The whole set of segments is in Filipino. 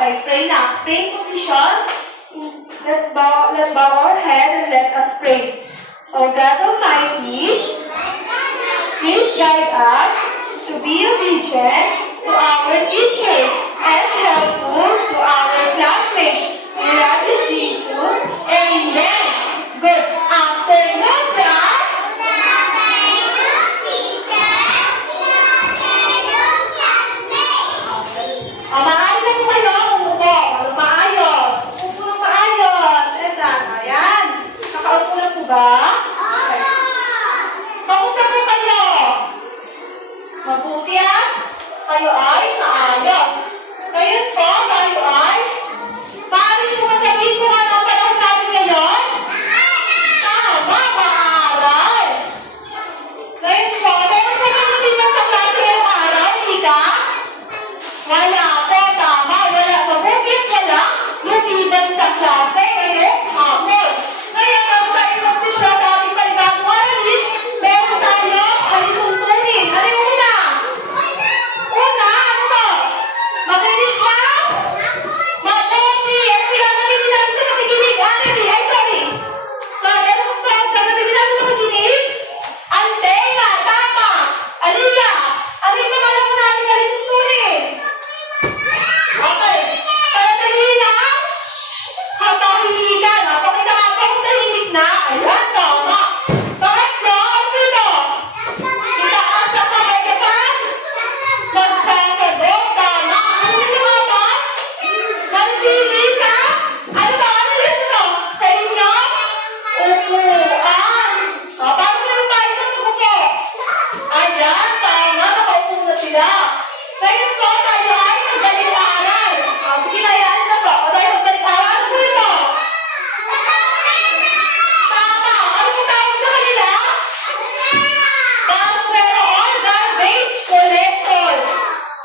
Okay, pray na. Pray position. Let's bow our head and let us pray. O God Almighty, please guide us to be obedient to our teachers and helpful to our classmates. We love you, Jesus. Amen. Good afternoon, class. Maaari na po kayo umupo. Maayos. Umupo ng maayos. Ayan. Nakaupo na po ba? Okay. Kamusta po kayo? Mabuti ah? Kayo ay maayos. Ngayon po, tayo ay maaari nyo masabihin kung ano ang panahon natin ngayon? Tama, maaral. Ngayon po, meron po na lumipas sa klase ngayong araw, hindi ka? Wala po, tama. Wala. Mabuti at wala lumipas sa klase ngayong hapon. Ngayon, bago tayo magsisya sa ating panibagong aralin, meron tayo alituntunin. Ano yung una? Una, ano to? Makinig lang? Mabuti. Ang pinagawin nila sa makikinig. Sorry. Sorry, ano po ang pinagawin nila sa makikinig? Antenna, tama. Aliyah, ano yung pangalan mo natin alituntunin? Okay. Panatahimik na? Katahigan. Pakita nga pa kung tahimik na. Ayan, tama. Pangatlo, ano dito? Itaas sa pagkakapan? Magsasagot. Tama. Ano yung lumaban? Manitili sa? Ano ba? Ano yun ito? Sa inyo? Upuan. Paano mo yung tayo sa upo? Ayan, tama. Nakaupo na sila. Ngayon po, tayo ay magbalik-aral. Sige na, yan na po. O tayo magbalik-aral. Ano po ito? Tama. Ano po tawag sa kanila? Numero on garbage collector.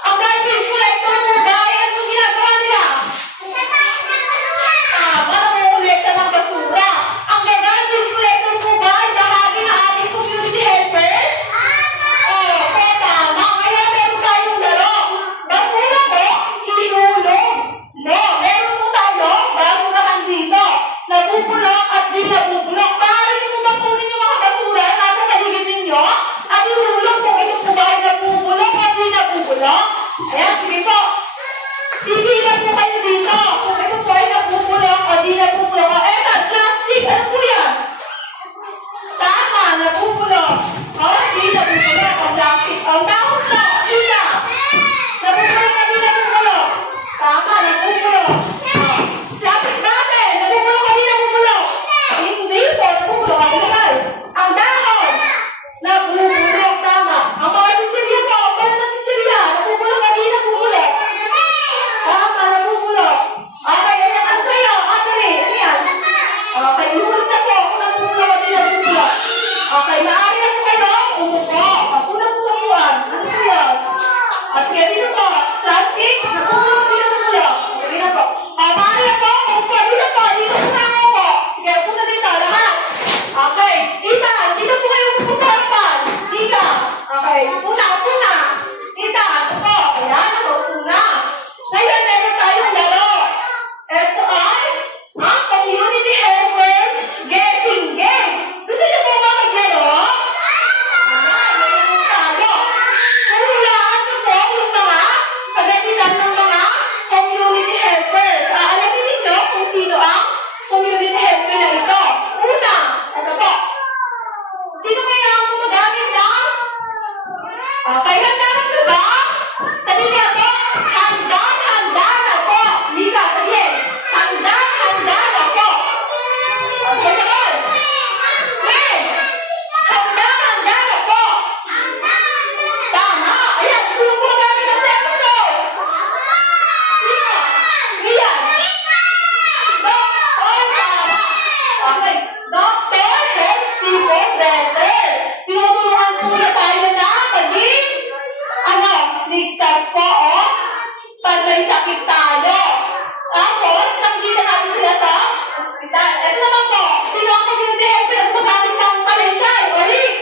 Ang garbage collector po ba ay anong ginagawa nila? Tama, namumulekta ng basura. Ang garbage collector po ba ay bahagi ng ating community helper? Oo, tama. Ngayon meron tayong laro. Basura po, hinulog. No, meron po tayo basurahan dito. Nabubulok at di nabubulok. Maaari niyo po bang kunin yung mga basura na nasa paligid ninyo? At ihulog kung ito po ba ay nabubulok at di nabubulok? Ayan, sige po. Tigilan po kayo dito. Kung ito po ay nabubulok o di nabubulok. O eto, plastic. Ano po yan? Tama, nabubulok. O, di nabubulok. Ang plastic. Ang dahon po. Tita. Nabubulok o di nabubulok? Tama, nabubulok. Plastic natin. Nabubulok o di nabubulok? Hindi po, nabubulok. Ang dahon. Nabubulok, tama. Ang mga chichirya po. Ang mga chichirya. Nabubulok o di nabubulok? Tama, nabubulok. Okay, yan naman sa'yo. Ano yan? Okay, ihulog na po. Kung nabubulok o di nabubulok. Okay, maaari na po kayo. Umupo. Papunang po sa buwan. Ano po yan? Sige, dito po. Plastic. Nabubulok o di nabubulok? Sige na po. Maaari na po. Umupo. Dito po. Dito po na po. Sige, upo na dito. Lahat. Okay. Tita, dito po kayo umupo sa harapan. Tita. Okay. Upo na. Tita, ano po? Ayan, upo na. Ngayon, meron tayong laro. Ito ay ang community helpers guessing game. Gusto niyo po ba maglaro? Meron tayo. Hulaan niyo po yung mga kagamitan ng mga community helpers. Alamin ninyo kung sino ang community helper na ito. Una, ito po. Sino kaya ang gumagamit ng? Okay, handa na po ba? Sabihin niya po, handa na po. Lika, sabihin. Handa na po. Okay, sabihin. When? Handa na po. Tama. Ayan, sino gumagamit ng stethoscope? Sino? Rian. Doctor, tama. Okay, doctor helps people better. Tinutulungan po na tayo na maging ligtas po o pag may sakit tayo. Tapos, nakikita natin sila sa hospital. Ito naman po, sino ang community helper na gumagamit ng palengkay o Rick?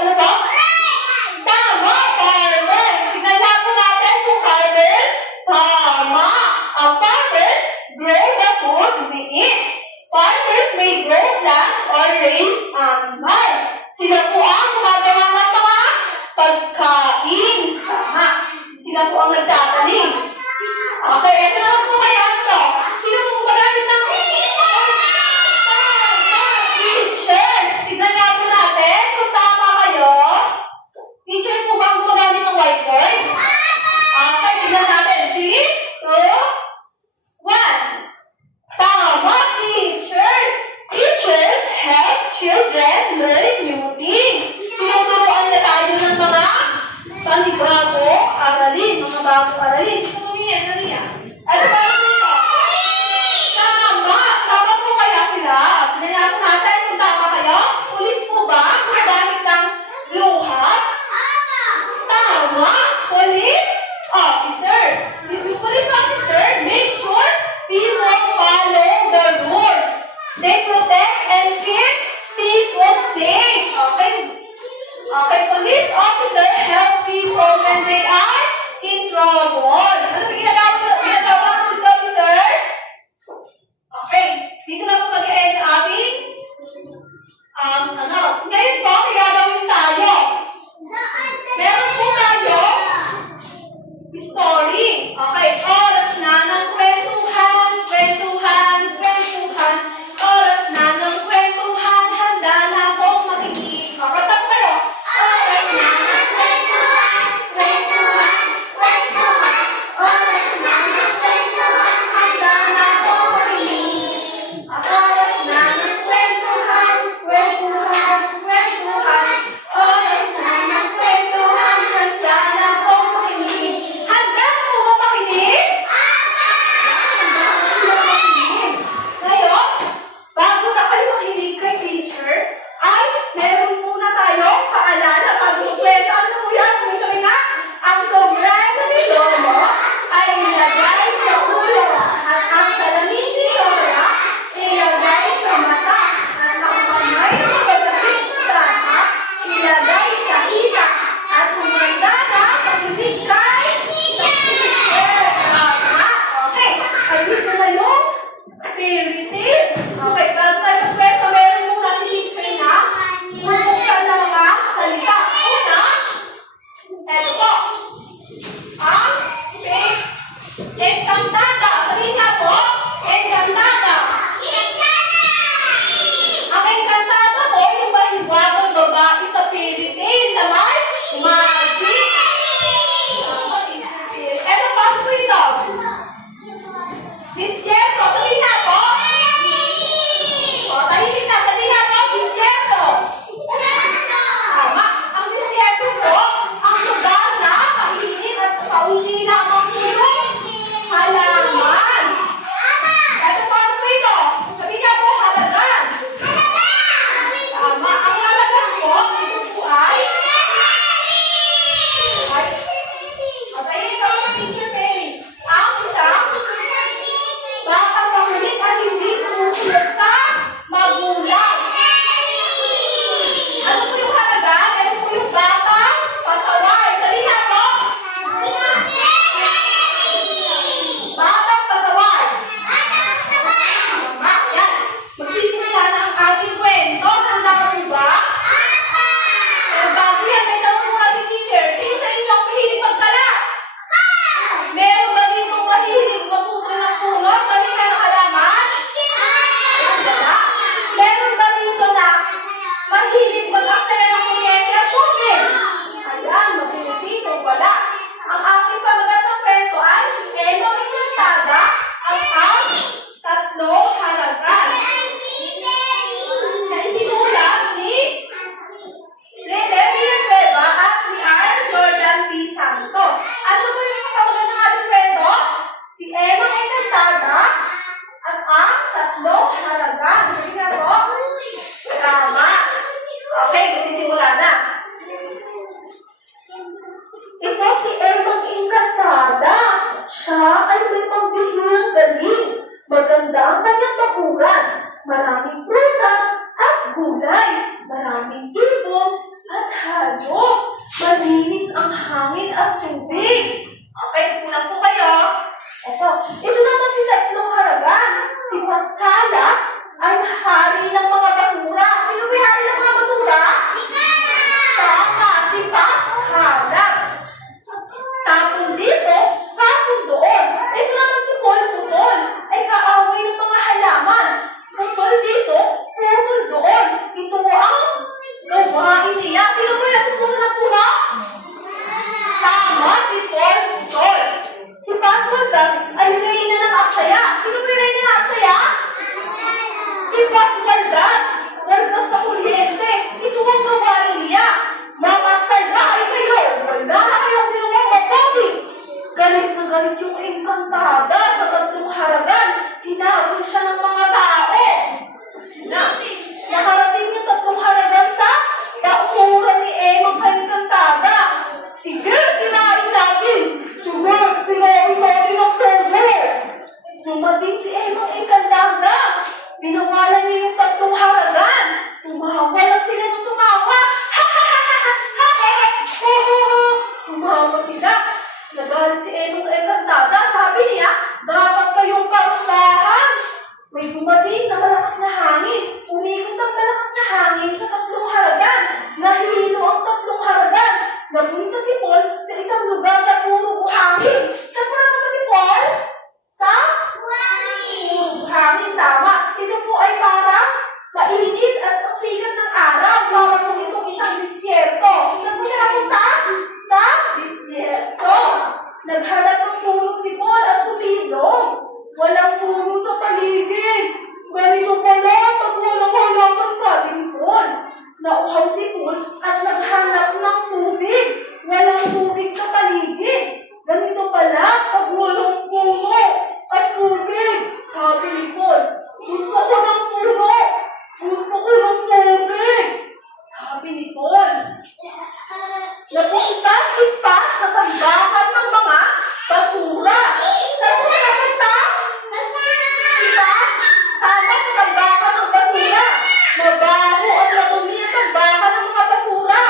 Ano po? Tama, farmers. Tignan po natin kung farmers. Tama. bagong aralin. Dali yan. Ano ba ito? Tama! Tama po kaya sila. Tingnan natin kung tama kayo. Pulis po ba? Gumagamit ng luha? Tama! Police officer. Yung police officer, make sure people follow the rules. They protect and keep people safe. Okay? Okay, police officer help people when they are in trouble. Ano ba ginagawa ng police Nagalit yung engkantada sa tatlong haragan. Hinabol siya ng mga tao. Nakarating yung tatlong haragan sa dakuran ni Emang engkantada. Sige, sinain natin. Sige, sinain natin ang togo. Dumating si Emang engkantada. Binawalan niya yung tatlong haragan. Tumawa lang sila nung tumawa. Tumawa sila. Nagalit si Emang engkantada. Sabi niya, dapat kayong parusahan. May dumating na malakas na hangin. Umikot ang malakas na hangin sa tatlong haragan. Nahilo ang tatlong haragan. Napunta si Paul sa isang lugar na puro buhangin. Saan po napunta si Paul? Sa? Buhangin, tama. Ito po ay para mainit at ang sikat ng araw. Para po itong isang disyerto. Saan po siya napunta? Sa disyerto. Naghanap ng tulong si Paul at sumilong. Walang puno sa paligid. Ganito pala pag walang halaman sa lingkod. Nauhaw si Paul at naghanap ng tubig. Walang tubig sa paligid. Ganito pala pag walang puno at tubig. Sabi ni Paul, gusto ko ng puno. Gusto ko ng tubig. Sabi ni Paul. Napunta si Pat sa tambakan ng mga basura. Saan mo siya napunta? Diba? Tama sa tambakan ng basura. Mabaho at matumi ang tambakan ng mga basura.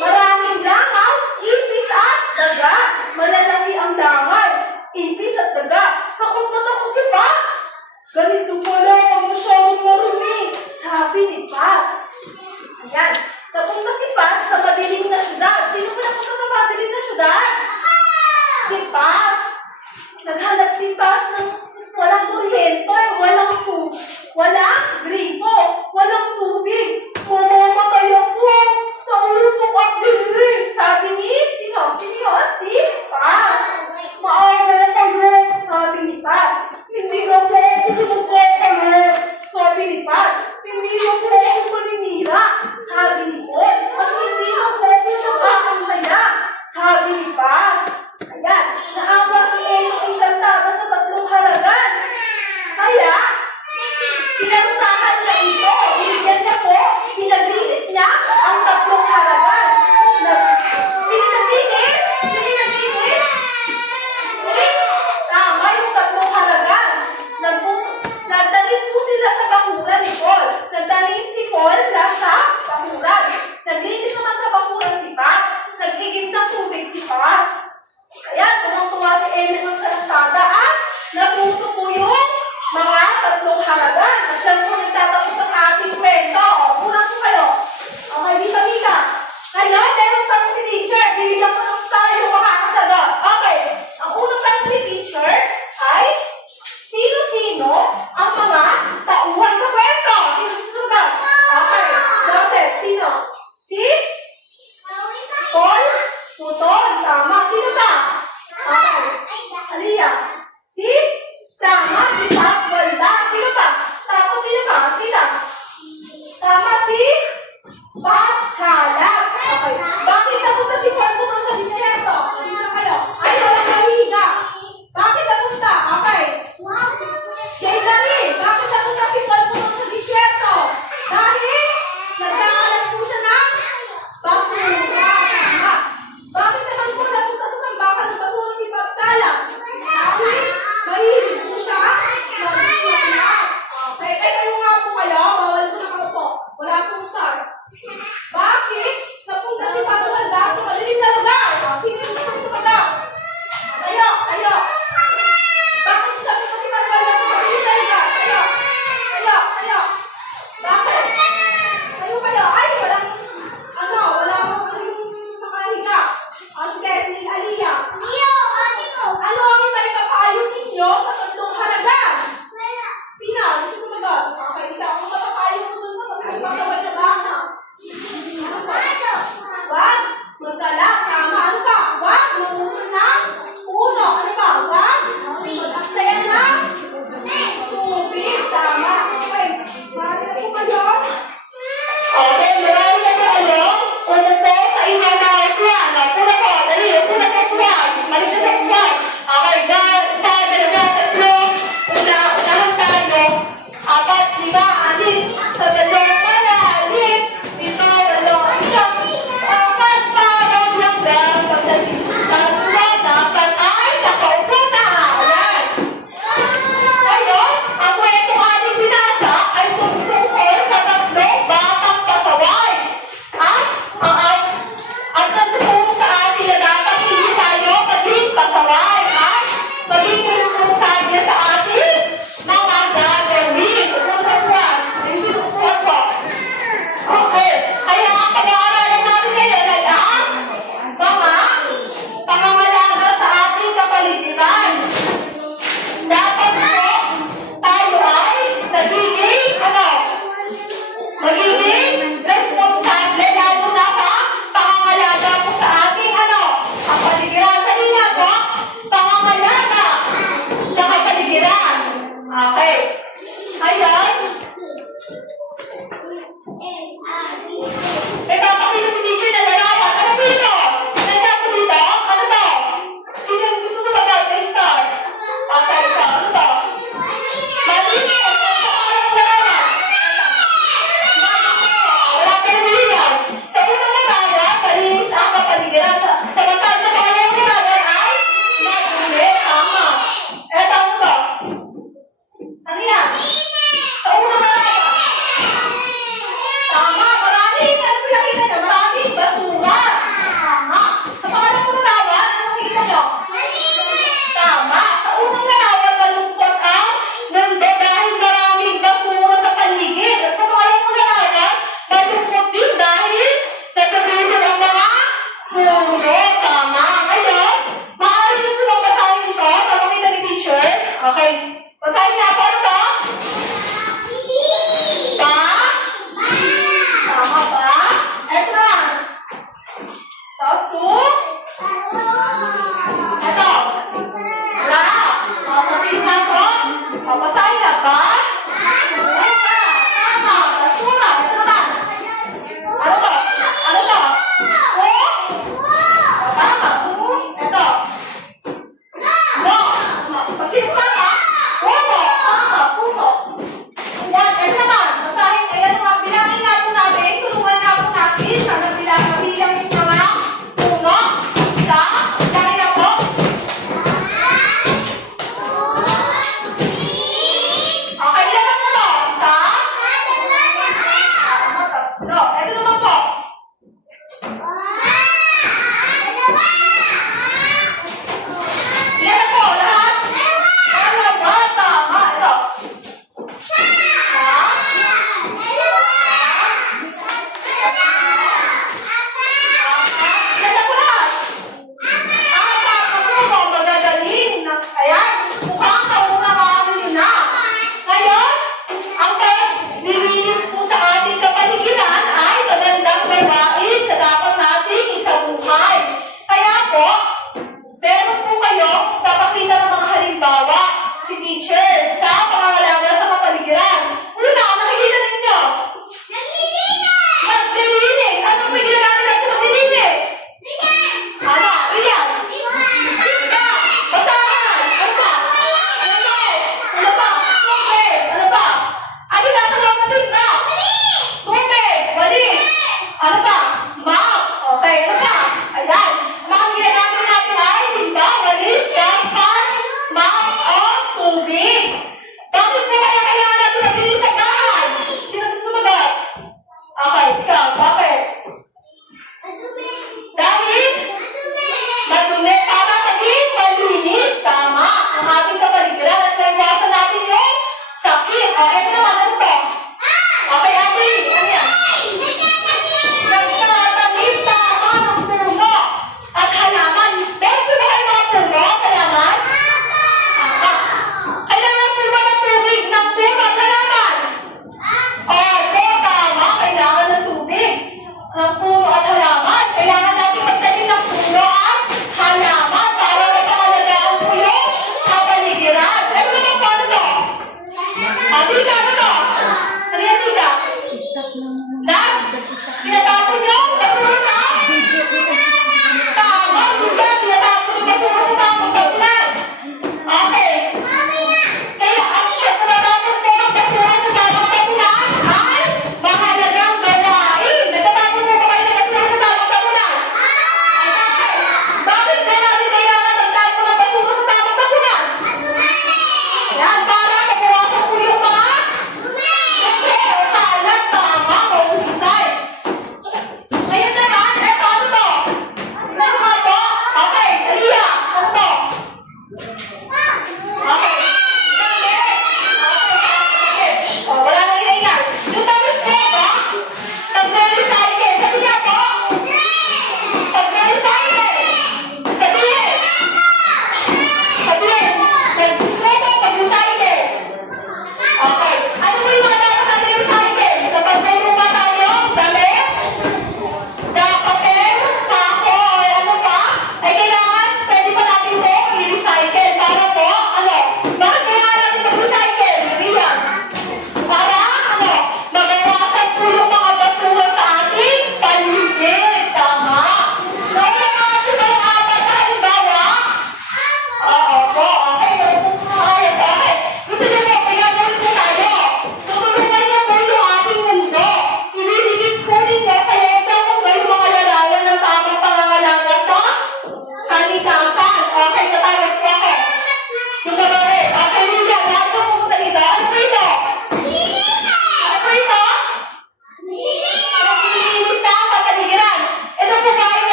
Maraming langaw, ipis at daga. Malalaki ang langaw, ipis at daga. Takot na takot si Pat. Ganito pala ang masyadong marumi. Sabi ni Pat. Ayan. Napunta si Pat sa madilim na syudad. Sino ba napunta sa madilim na syudad? Si Pat. Naghanap si Pat ng walang kuryente, walang gripo, walang tubig. Mamamatay ako sa usok at dilim. Sabi ni, sino? Sino yun? Si Pat. Maawa kayo, sabi ni Pat. Hindi na po ako kayo, sabi ni Pat. Hindi na po ako maninira, sabi ni Paul. At hindi na po ako nakakasaya, sabi ni Pat. Ayan, naawa si Emang engkantada sa tatlong haragan. Kaya, pinarusahan niya ito. Binigyan niya po, pinaglinis niya ang tatlong haragan. Sino naglinis? Sino naglinis? Tama yung tatlong haragan. Nagtanim po sila sa bakuran ni Paul. Nagtanim si Paul sa bakuran. Naglinis naman sa bakuran si Pat. Naghigit ng tubig si Pat. Kaya tumang-tuwa si Emang engkantada at natuto po yung mga tatlong haragan. At siya po nagtatapos ang ating kwento. O, muna po kayo. Okay, bita-bita. Ngayon, meron tanong si teacher. Bibigyan ko ng star yung makakasagot. Okay. Ang unang tanong ni teacher ay, sino-sino ang mga tauhan sa kwento? Sino susugat? Okay. Joseph, sino? Si? Paul? Putol. Tama. Sino pa? Okay. Aliyah. Si? Tama. Si Pat. Walda. Sino pa? Tapos sino pa? Sino? Tama si? Pat. Halap. Okay. Bakit napunta si Paul bukan sa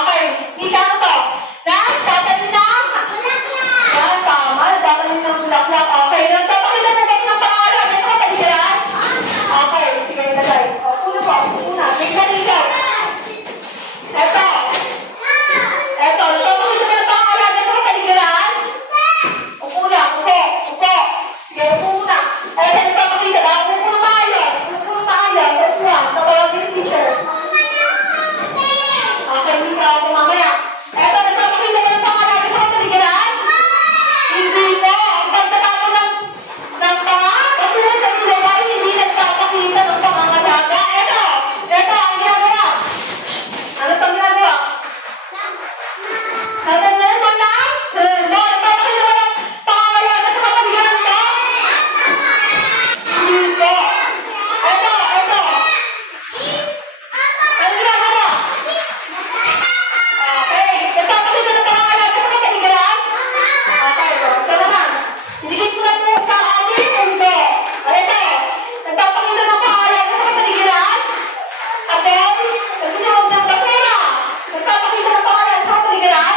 Okay, ika ano to? Tatanim ng? Tama, tatanim ng bulaklak. Okay, nagpapakita na guys ng pangalan. May mga taliran? Okay, sige, ilagay. Una po, una. May naligaw. Eto. Eto, nagpapakita na ng pangalan. May mga taliran? Upo na, upo. Upo. Sige, upo muna. Eto, nagpapakita na. Upo na maayos. Upo na maayos. Upo na. Tawag yung teacher. Okay, hindi ka ako mamaya. Eto, nagpapakita na ng pangalan. May mga taliran? Hindi po. Ang pagkatapos ng tanga, kasi nasa ilong ay hindi nagpapakita ng pangangalaga. Eto, ang ginagawa. Ano pang ginagawa? Natanggal mo lang? No, nagpapakita ba ng pangangalaga sa kapaligiran mo? Hindi po. Eto. Ano ginagawa? Okay, nagpapakita ng pangangalaga sa kapaligiran? Okay, ito naman. Dikit mo lang mo sa akin, hindi. Ito, nagpapakita ng pangangalaga sa kapaligiran? Okay, nagsusunod ng basura. Nagpapakita ng pangangalaga sa kapaligiran?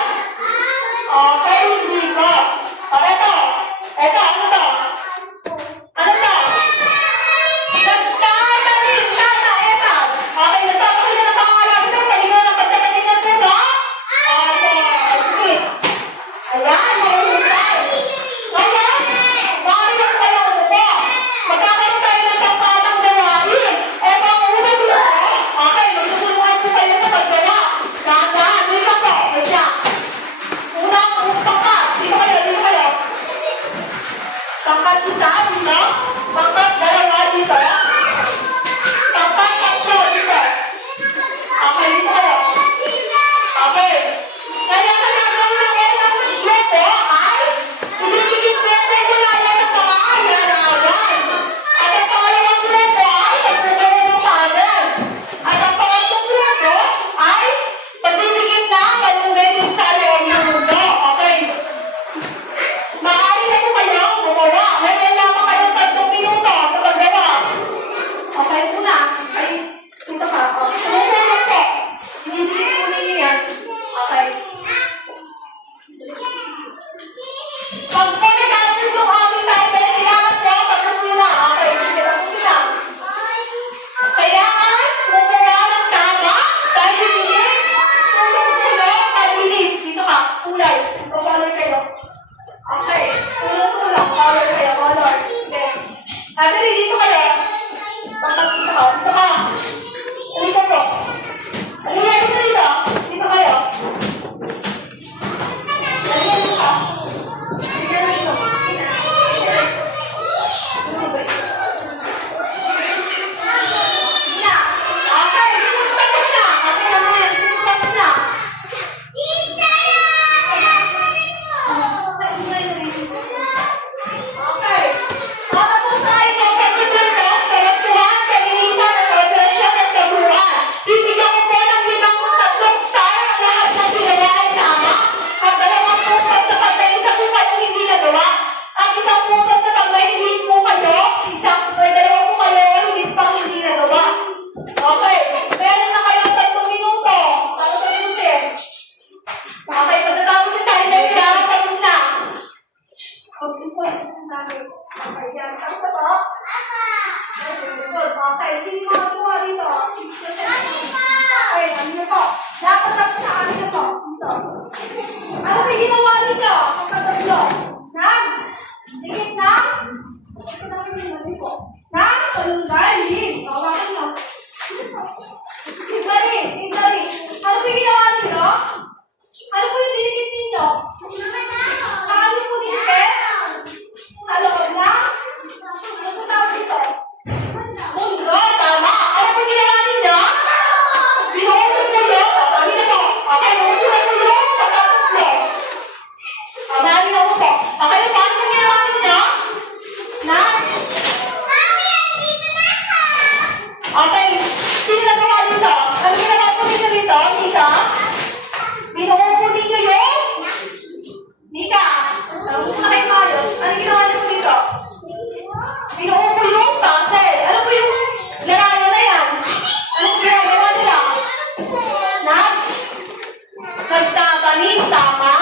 pagtatanim, tama.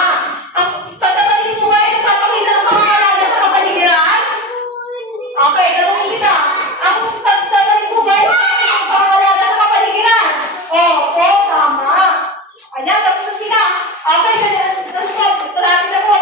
Ang pagtatanim mo ba ay nagpapakita ng pangangalaga sa kapaligiran? Okay, tanongin kita. Ang pagtatanim mo ba ay nagpapakita ng pangangalaga sa kapaligiran? Opo, tama. Ayan, tapos na sila. Okay, palagi na po.